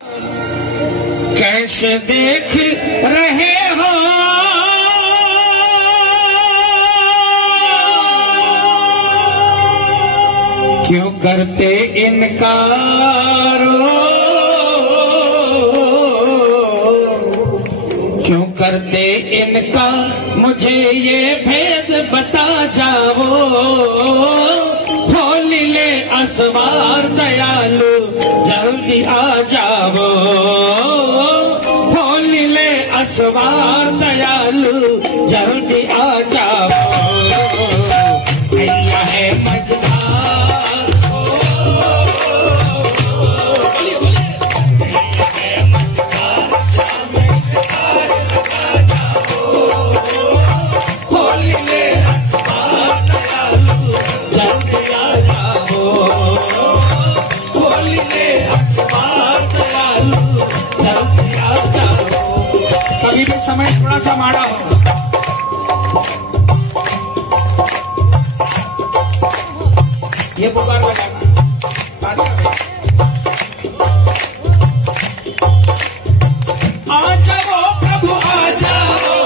कैसे देख रहे हो क्यों करते इनकार, क्यों करते इनकार, मुझे ये भेद बता जाओ। खोल ले असवार दयालु जल्दी आ जाओ। खोल ले असवार दयालु जल्दी आ जाओ। भैया है मजदार, कभी भी समय थोड़ा सा माड़ा हो। ये पुकार लगाना, आ जाओ प्रभु आ जाओ,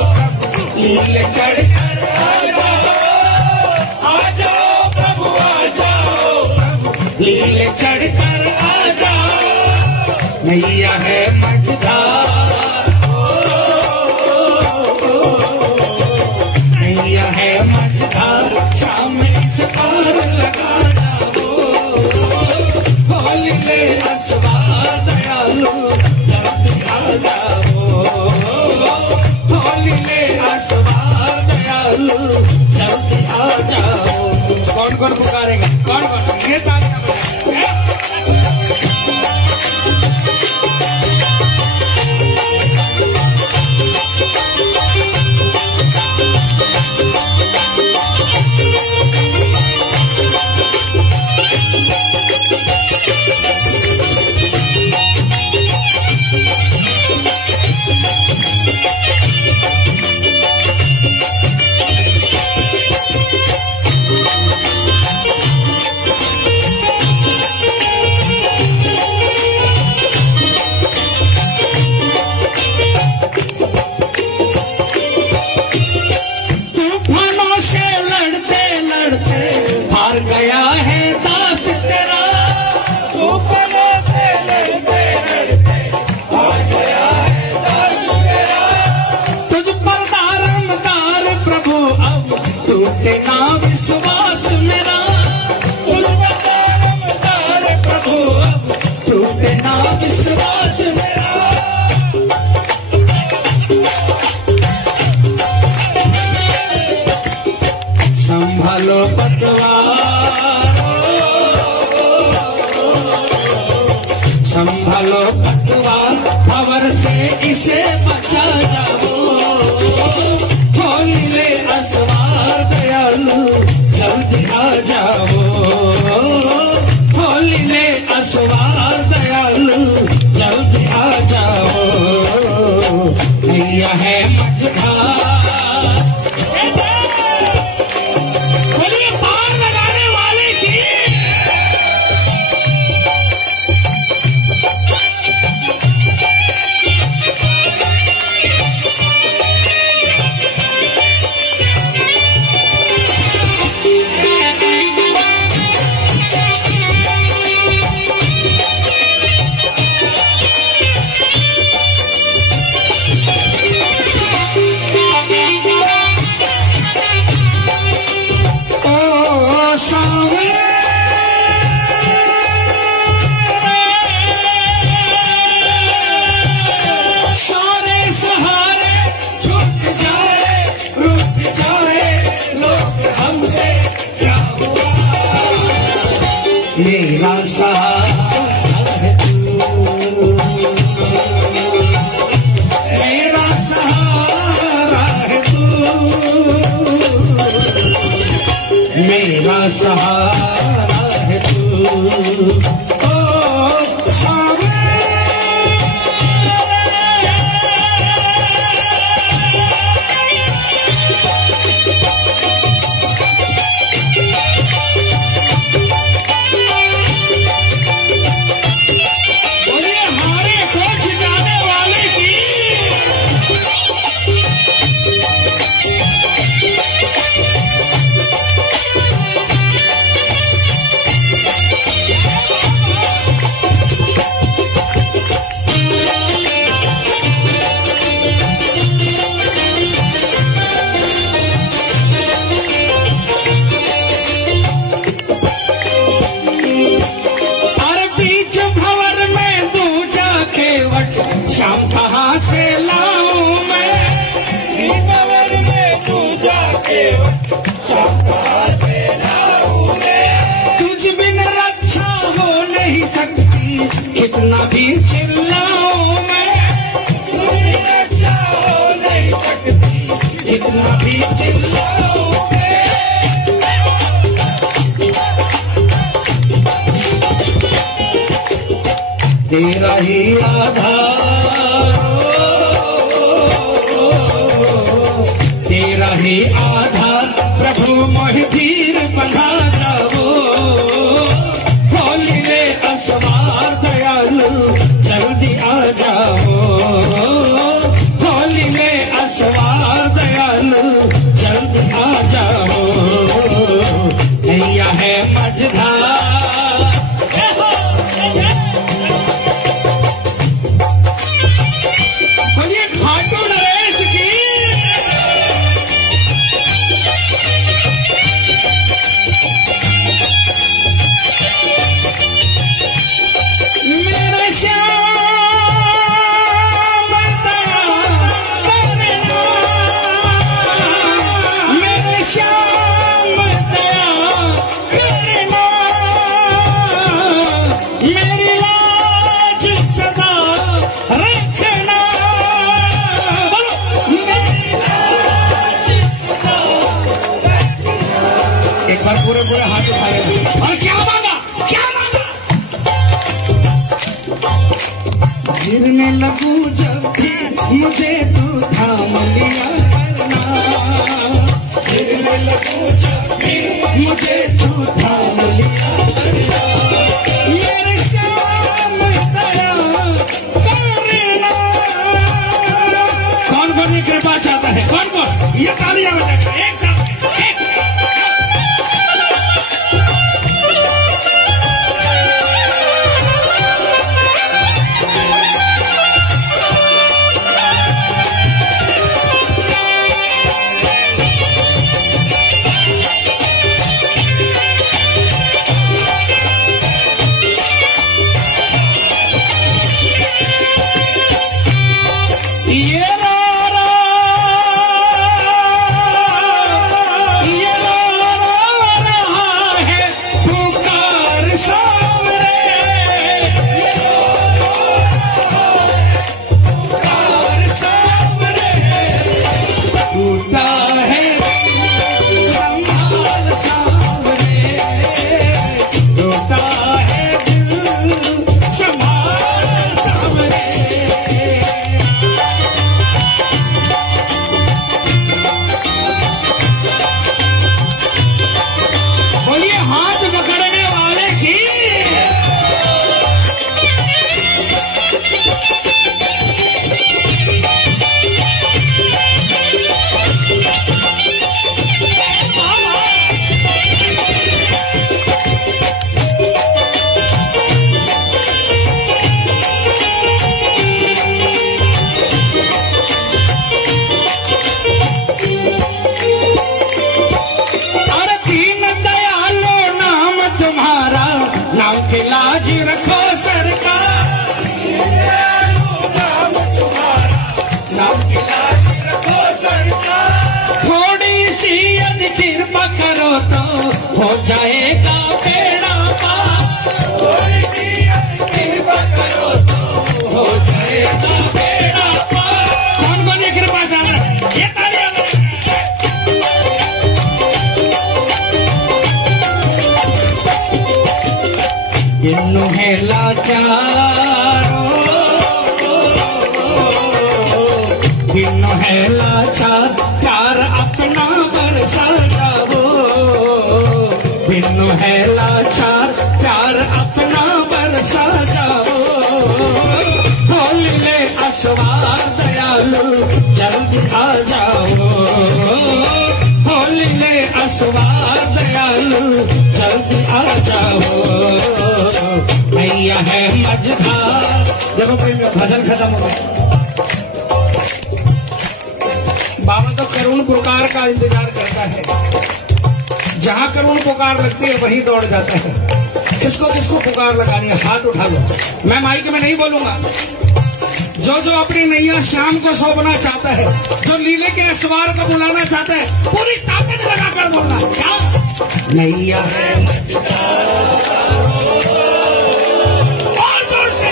नील चढ़कर आ जाओ। आ जाओ प्रभु आ जाओ, नील चढ़कर आ जाओ। मैया है मजदार, मैया है मजदार, शाम इस पार लगा जाओ। खोल ले असवार दयालु जल्दी आ जाओ। खोल ले असवार दयालु जल्दी आ जाओ। कौन कौन पुकारेगा, कौन कौन, ये तालियां बजाएंगे। विश्वास मेरा तुझ पर रमदार प्रभु, टूटे ना विश्वास मेरा। संभालो पतवार, संभालो पतवार, खबर से इसे बचा जाओ। खोल ले असवार दयालु जल्दी आ जाओ। खोल ले असवार दयालु जल्दी आ जाओ। मैया है मजदार, बोलिए पार लगाने वाले की। कितना भी चिल्लाऊं मैं, मेरी रक्षा हो नहीं सकती, कितना भी चिल्लाऊं मैं। तेरा ही आधार, तेरा ही आधार प्रभु मोहि धीर बना जाओ, खोली ले असवार दयालु जल्दी आ जाओ, खोली ले असवार दयालु जल्दी आ जाओ, नैया है मझधार। बोलिए खाटू नरेश की। मेरे श्याम दया करना, मेरे श्याम दया करना, मेरी लाज सदा रखना, मेरी लाज सदा रखना। एक बार पूरे पूरे हाथ उठा रहे और क्या मांगा, क्या मांगा? गिरने लगूं जब भी मुझे तू थाम लिया करना, गिरने लगूं जब भी मुझे तू थाम लिया करना, मेरे श्याम दया करना। कौन कौन ये कृपा चाहता है? कौन कौन? ये तालियां बजाकर एक साथ एक। ये रा रा, ये रा रहा है पुकार सामने, ये रा पुकार सामने, टूटा है संभाल सामने, टूटा है दिल संभाल सामने। बोलिए हाथ पकड़ने वाले की। और दीन दयालो नाम तुम्हारा, नाम के लाज रखो सरकार, नाम तुम्हारा, नाम के लाज रखो सरकार। थोड़ी सी यदि कृपा करो तो हो जाएगा बेड़ा पार, थोड़ी सी यदि कृपा करो तो हो जाएगा बेड़ा पार। कौन कौन ये कृपा चाह रहा है? ये तालियां बजाएं। किन्नु है लाचारो, किन्नु है लाचार, प्यार अपना बरसा जाओ, किन्नु है लाचार, प्यार अपना बरसा जाओ, खोल ले असवार दयालु जल्दी आ जाओ, खोल ले असवार दयालु जल्दी आ जाओ, नैया है मझधार। देखो कोई भजन खत्म हो गया। बाबा तो करुण पुकार का इंतजार करता है, जहां करुण पुकार लगती है वहीं दौड़ जाता है। किसको किसको पुकार लगानी है हाथ उठा लो। मैं माइक में नहीं बोलूंगा। जो जो अपनी नैया श्याम को सौंपना चाहता है, जो लीले के असवार को बुलाना चाहता है, पूरी ताकत लगाकर बोलना। क्या नैया है मझधार, और जोर से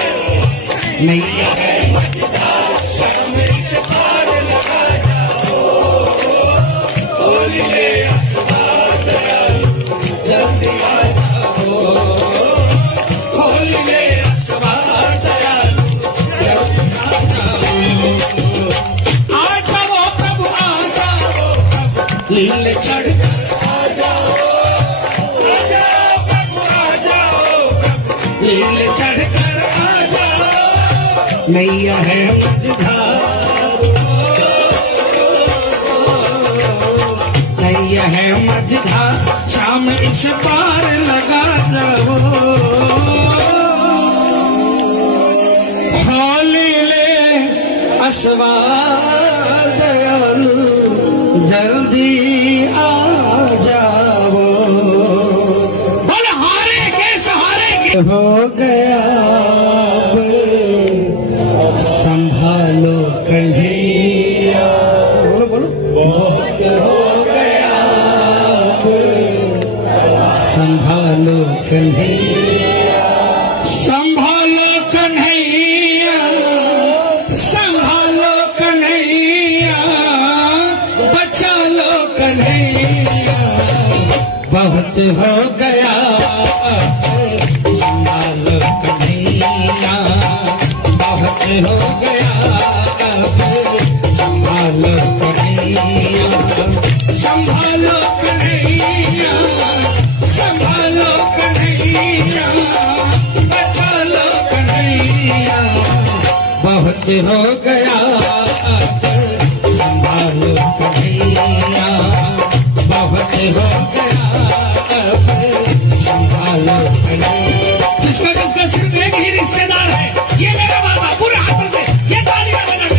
नैया है मझधार शाम इस पार लगा जाओ, होली ले असवार दयालु जल्दी आ जाओ, होली ले असवार दयालु जल्दी आ जाओ, आ जाओ प्रभु आ जाओ, लील चढ़ लील चढ़कर आ जाओ, नैया है मझधार, नैया है मझधार शाम इस पार लगा जाओ, होली ले असवार दयालु जल्दी आ जाओ, हो गया संभालो कन्हैया, बोलो बहुत हो गया संभालो कन्हैया, संभालो कन्हैया, संभालो कन्हैया, बचा लो कन्हैया, बहुत हो गया संभालो कन्हैया, बहुत हो गया संभालो कन्हैया, संभालो कन्हैया, संभालो कन्हैया, बचा लो कन्हैया, बहुत हो गया संभालो कन्हैया, बहुत हो गया संभालो कन्हैया। जिसका सिर्फ एक ही रिश्तेदार है, ये मेरा बाबा, पूरे हाथों से ये तालियां बजाकर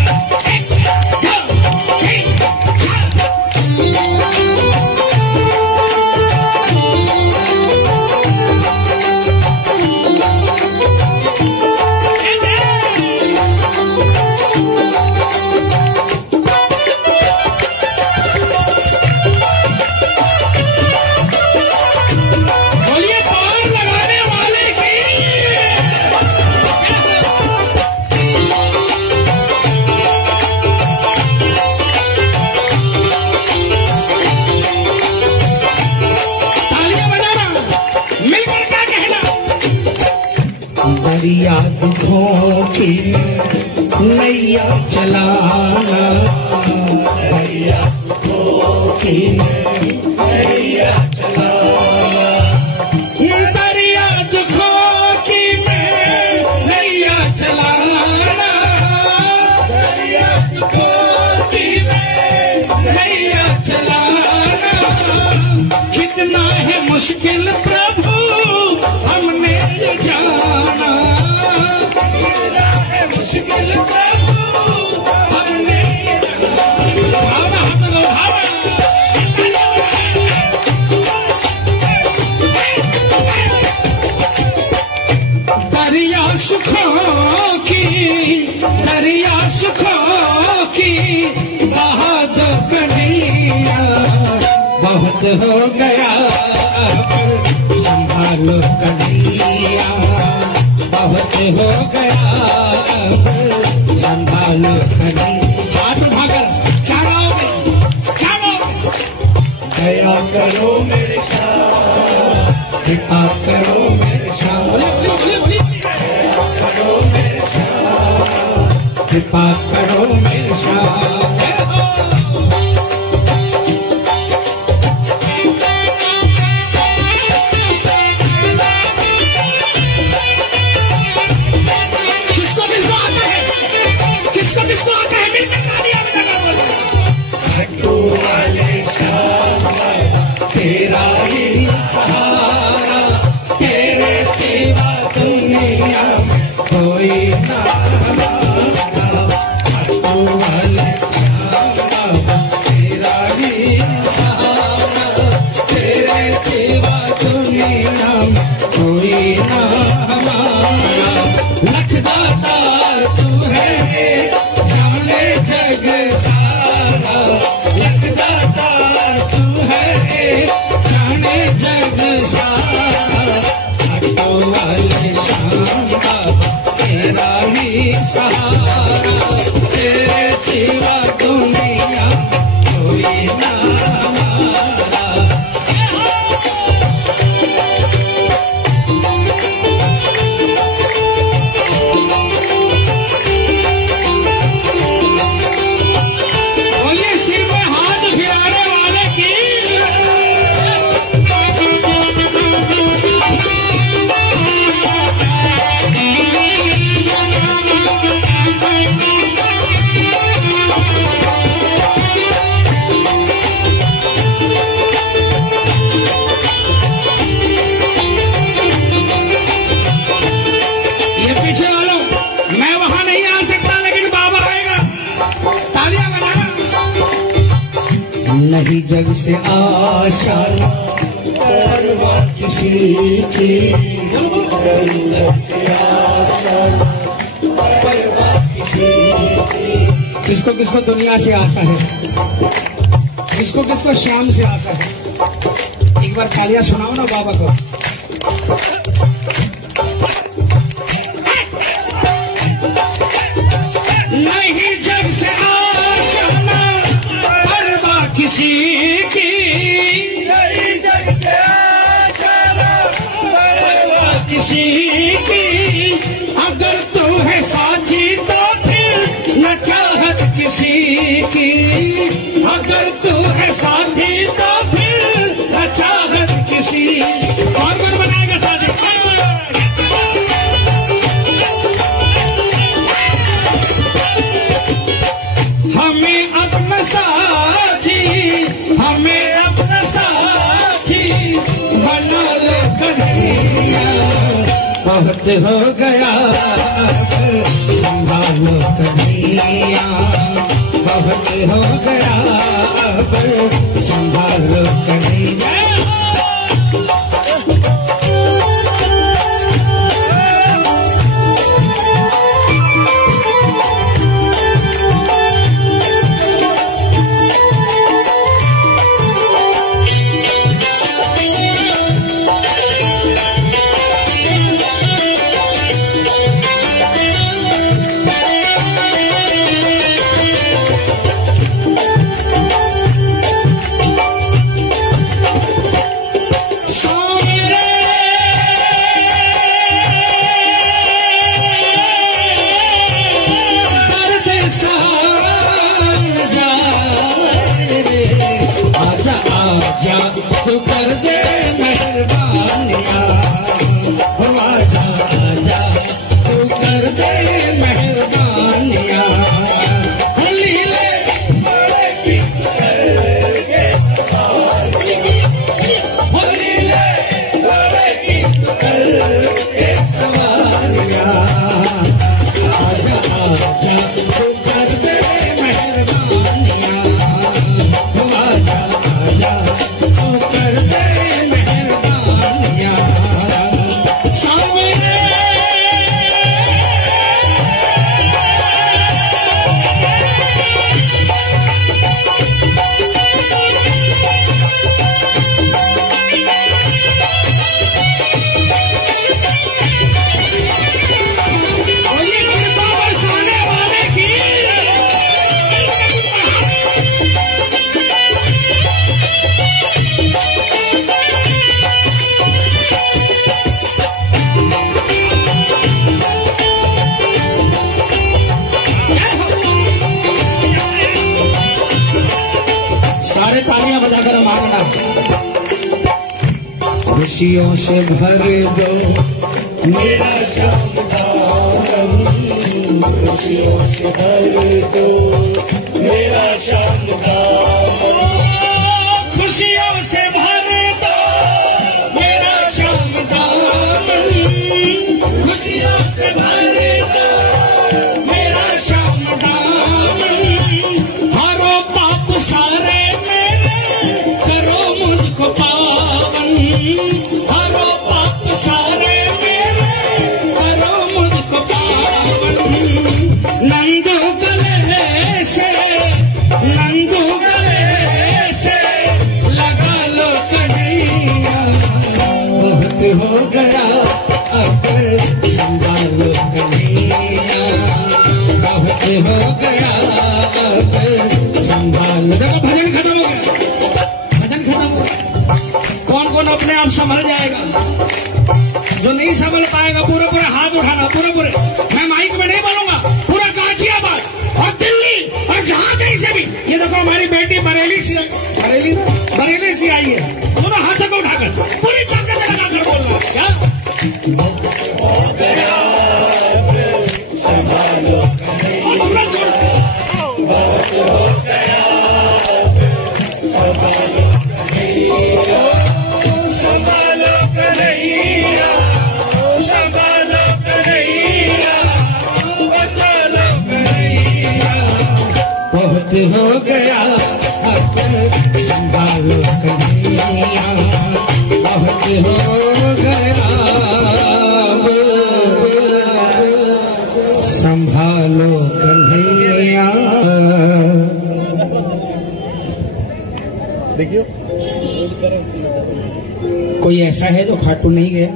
दरिया दुखों की नैया चलाना, दरिया दुखों की नैया चलाना, दरिया दुखों की नैया चलाना, दरिया दुखों की नैया चलाना, कितना है मुश्किल प्रभु हमने जाना, कितना है मुश्किल प्रभु हमने जाना, दरिया सुखों की, दरिया सुखों की बहा दो कन्हैया, बहुत हो गया संभालो कन्हैया, बहुत हो गया संभालो कन्हैया। हाथ उठाकर क्या गाओगे, क्या गाओगे? दया करो मेरे साथ, कृपा करो मेरे साथ, दया करो मेरे साथ, कृपा करो मेरे साथ। तेरा ही सहारा, तेरे सिवा दुनिया में कोई ना, तू वाले सहारा, तेरे सिवा दुनिया कोई ना हमारा। बोलिए सिर में हाथ फिराने वाले की। नहीं जग से आशा परवाह किसी की, जग से आशा परवाह किसी की। किसको किसको दुनिया से आशा है, किसको किसको शाम से आशा है। एक बार तालियां सुनाओ ना बाबा को। नहीं जग से आशा किसी की, नहीं जग से आशा किसी की। अगर तू है साथी तो फिर न चाहत किसी की, अगर तू है साथी तो फिर न चाहत किसी। और कौन बनाएगा साथी? हमें अपना साथी, हमें अपना साथी बना ले कन्हैया। बहुत हो गया संभालो कन्हैया, बहुत हो गया संभालो कन्हैया। तू कर दे मेहरबानिया, आजा आजा तू कर दे मेहरबानिया। लीले बड़े की करके सवारिया, लीले बड़े की करके सवारिया। आजा आजा तू कर दे मेहरबानिया, आजा आजा कर दे मेहरबानिया। सामने और ये कृपा बरसाने वाले की। सारे तालियां बजाकर हम आगे ना। खुशियों से भर दो मेरा शाम, खुशियों से भर दो मेरा शाम, खुशियों से भर दो मेरा शाम, खुशियों से भर दो मेरा शाम। हरो पाप सारे करो मुझको पावन, हरो पाप सारे मेरे करो मुझको पावन। नंदू गले से, नंदू गले हो गया संभालो। देखो भजन खत्म हो गया, भजन खत्म हो गया। कौन कौन अपने आप संभल जाएगा? जो नहीं संभल पाएगा पूरे पूरे हाथ उठाना, पूरे पूरे। मैं माइक में नहीं बोलूंगा, पूरा गाजियाबाद और दिल्ली और जहां कहीं से भी। ये देखो हमारी बेटी बरेली से आई है, दोनों हाथों को उठाकर पूरी ताकत लगाकर बोल रहा है क्या? हो गया संभालो, और पूरा जोर से हो गया संभालो, संभालो कन्हैया, संभालो कन्हैया, बचालो कन्हैया। बहुत हो गया संभालो कन्हैया, बहुत हो गया संभालो कन्हैया। देखियो कोई ऐसा है जो खाटू नहीं गया?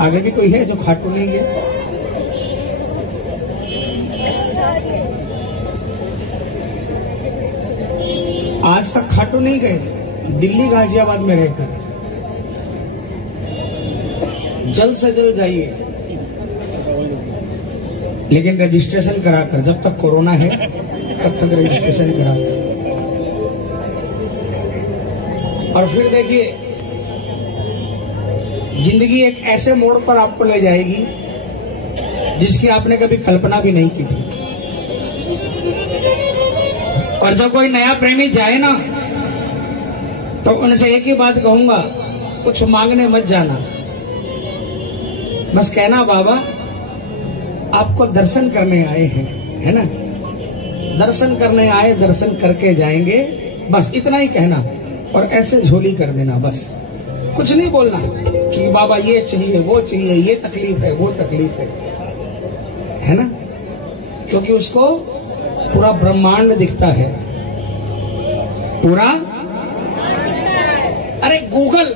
आगे भी कोई है जो खाटू नहीं गया? आज तक खाटू नहीं गए, दिल्ली गाजियाबाद में रहकर। जल्द से जल्द जाइए, लेकिन रजिस्ट्रेशन कराकर। जब तक कोरोना है तब तक रजिस्ट्रेशन कराकर। और फिर देखिए, जिंदगी एक ऐसे मोड़ पर आपको ले जाएगी जिसकी आपने कभी कल्पना भी नहीं की थी। और जब कोई नया प्रेमी जाए ना, तो उनसे एक ही बात कहूंगा, कुछ मांगने मत जाना, बस कहना बाबा आपको दर्शन करने आए हैं, है ना? दर्शन करने आए, दर्शन करके जाएंगे, बस इतना ही कहना। और ऐसे झोली कर देना, बस कुछ नहीं बोलना कि बाबा ये चाहिए, वो चाहिए, ये तकलीफ है, वो तकलीफ है ना? क्योंकि उसको पूरा ब्रह्मांड दिखता है, पूरा। अरे गूगल,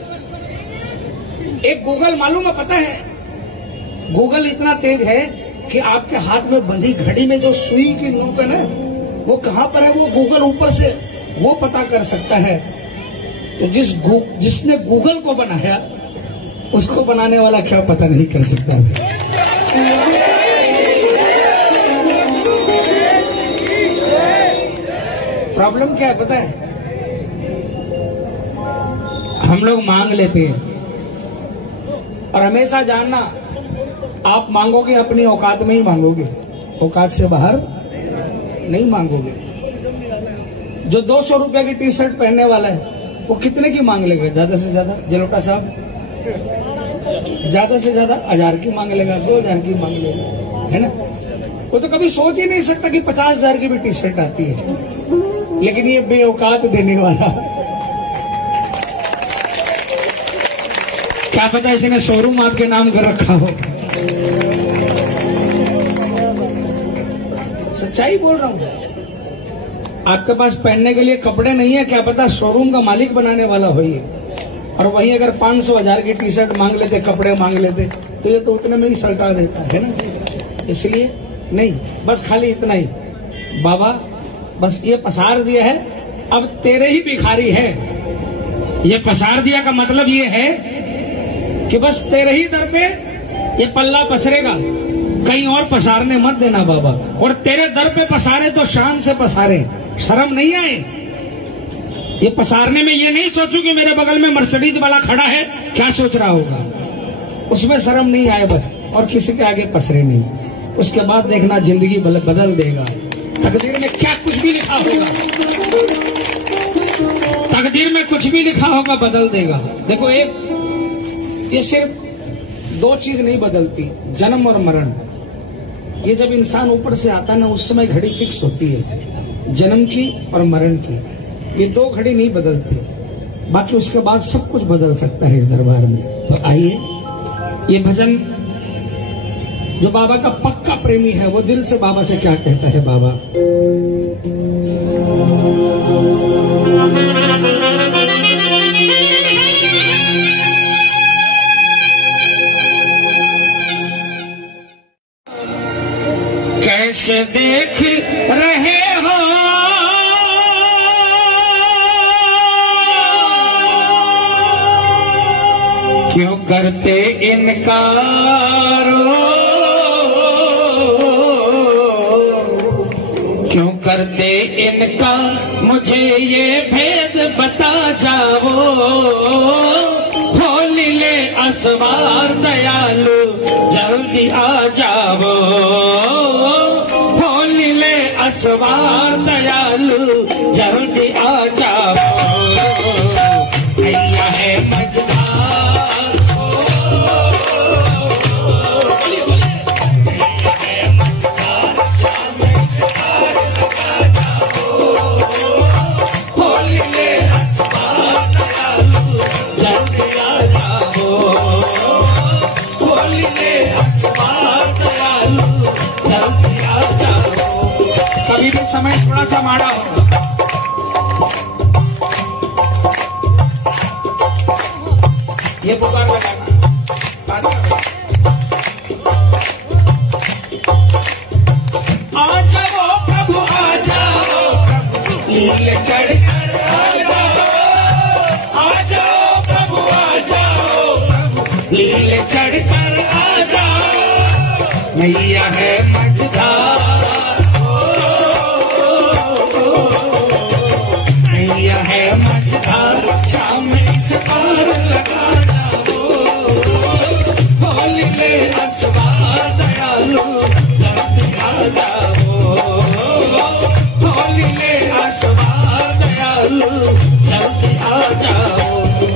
एक गूगल मालूम है, पता है? गूगल इतना तेज है कि आपके हाथ में बंधी घड़ी में जो सुई की नोक है ना, वो कहां पर है, वो गूगल ऊपर से वो पता कर सकता है। तो जिसने गूगल को बनाया, उसको बनाने वाला क्या पता नहीं कर सकता है। प्रॉब्लम क्या है पता है? हम लोग मांग लेते हैं, और हमेशा जानना, आप मांगोगे अपनी औकात में ही मांगोगे, औकात से बाहर नहीं मांगोगे। जो 200 रुपए की टी शर्ट पहनने वाला है, वो कितने की मांग लेगा? ज्यादा से ज्यादा, जलोटा साहब, ज्यादा से ज्यादा 1000 की मांग लेगा, 2000 की मांग लेगा, है ना? वो तो कभी सोच ही नहीं सकता कि 50,000 की भी टी शर्ट आती है। लेकिन ये बेऔकात देने वाला, क्या पता इसने शोरूम आपके नाम कर रखा हो। सच्चाई बोल रहा हूं। आपके पास पहनने के लिए कपड़े नहीं है, क्या पता शोरूम का मालिक बनाने वाला हो ये। और वहीं अगर 500,000 की टी शर्ट मांग लेते, कपड़े मांग लेते, तो ये तो उतने में ही सल्टा देता है ना। इसलिए नहीं, बस खाली इतना ही, बाबा बस ये पसार दिया है, अब तेरे ही भिखारी है। ये पसार दिया का मतलब ये है कि बस तेरे ही दर पे ये पल्ला पसरेगा, कहीं और पसारने मत देना बाबा। और तेरे दर पे पसारे तो शान से पसारे, शर्म नहीं आए। ये पसारने में ये नहीं सोचूं कि मेरे बगल में मर्सिडीज वाला खड़ा है, क्या सोच रहा होगा, उसमें शर्म नहीं आए बस। और किसी के आगे पसरे नहीं। उसके बाद देखना जिंदगी बदल देगा। तकदीर में क्या कुछ भी लिखा होगा, तकदीर में कुछ भी लिखा होगा, बदल देगा। देखो, एक ये सिर्फ 2 चीज नहीं बदलती, जन्म और मरण। ये जब इंसान ऊपर से आता है ना, उस समय घड़ी फिक्स होती है, जन्म की और मरण की। ये 2 घड़ी नहीं बदलती, बाकी उसके बाद सब कुछ बदल सकता है इस दरबार में। तो आइए, ये भजन जो बाबा का पक्का प्रेमी है, वो दिल से बाबा से क्या कहता है। बाबा देख रहे हो क्यों करते इनकार, क्यों करते इनकार, मुझे ये भेद बता जाओ। खोल ले असवार दयालु जल्दी आ जाओ। खोल ले असवार दयालु जल्दी आ जाओ। भैया है मजदार, कभी भी समय थोड़ा सा माड़ा हो। ये पुकार लगाना, आ जाओ प्रभु आ जाओ, लीले चढ़कर आ जाओ। आ जाओ प्रभु आ जाओ, लीले चढ़कर आ जाओ। मैया है मजदार, मैया है मजदार, शाम इस पार लगा जाओ। खोल ले असवार दयालु जल्दी आ जाओ। खोल ले असवार दयालु जल्दी आ जाओ।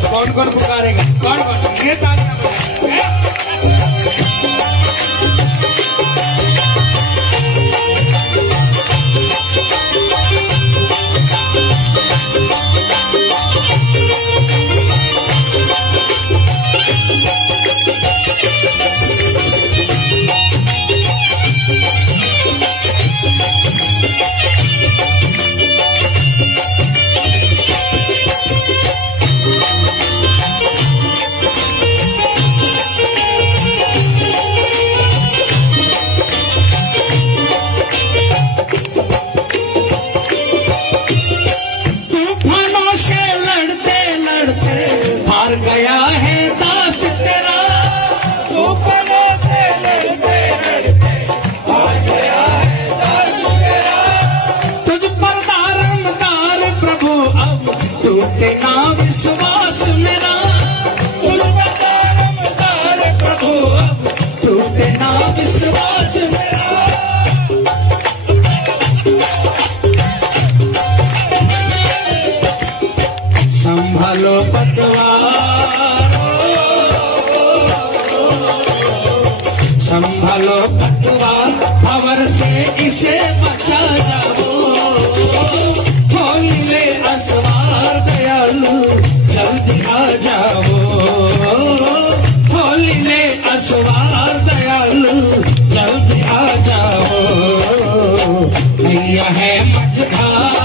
कौन कौन पुकारेगा, कौन कौन? ये तालियां बजाएंगे। गया है दास तेरा, तूफानों से लड़ते लड़ते आ गया है दास तेरा। तुझ पर दारमदार प्रभु अब टूटे ना विश्वास मेरा। तुझ पर दारमदार प्रभु अब टूटे ना विश्वास मेरा। संभालो पतवार, संभालो पतवार, भंवर से इसे बचा जाओ। खोल ले असवार दयालु जल्दी आ जाओ। खोल ले असवार दयालु जल्दी आ जाओ। मैया है मजदार,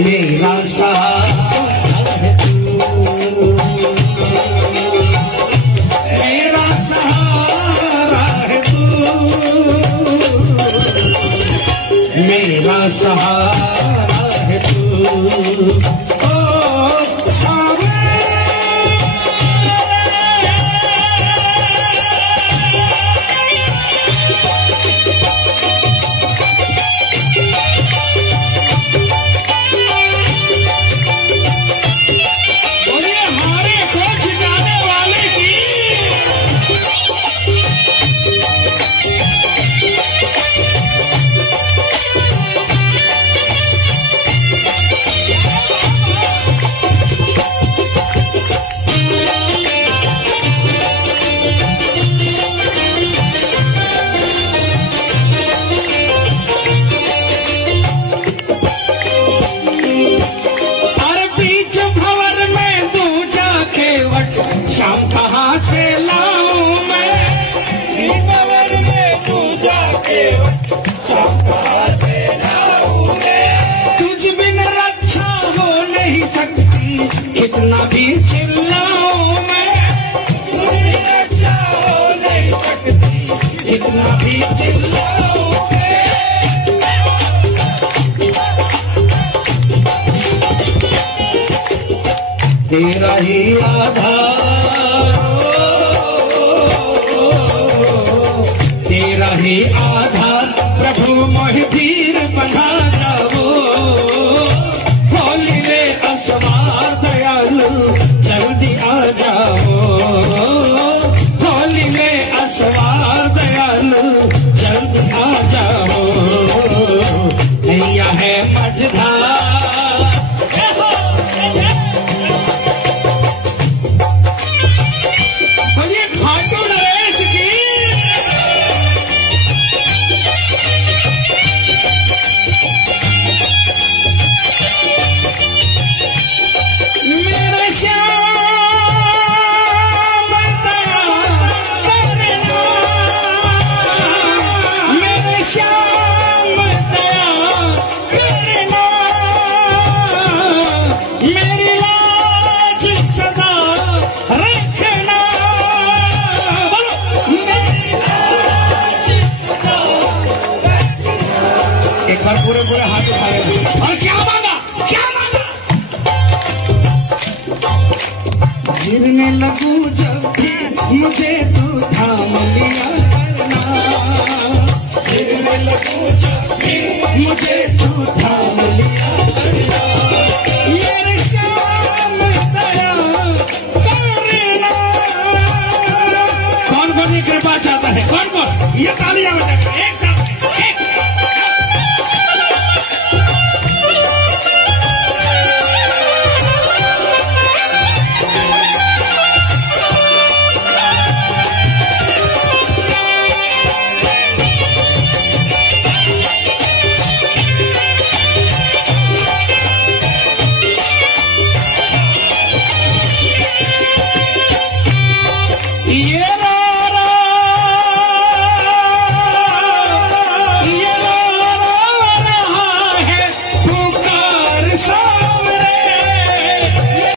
मेरा सहारा है तू, मेरा सहारा है तू, मेरा सहारा है तू। ओ सामने हारे को जिताने वाले की कितना भी चिल्लाऊं मैं रक्षा हो नहीं सकती, कितना भी चिल्लाऊं मैं। तेरा ही आधार, तेरा ही आधार प्रभु मोहि धीर बना जाओ, होली रे असवार दयालु जल्दी आ जाओ, होली रे असवार दयालु जल्दी आ जाओ। नैया है मझधार, बोलिए खाटू नरेश की। मेरे श्याम दया करना, मेरे श्याम दया करना, मेरी लाज सदा रखना, बोलो मेरी लाज सदा रखना। एक बार पूरे पूरे हाथ उठा रहे और क्या मांगा, क्या मांगा? गिरने लगूं जब भी मुझे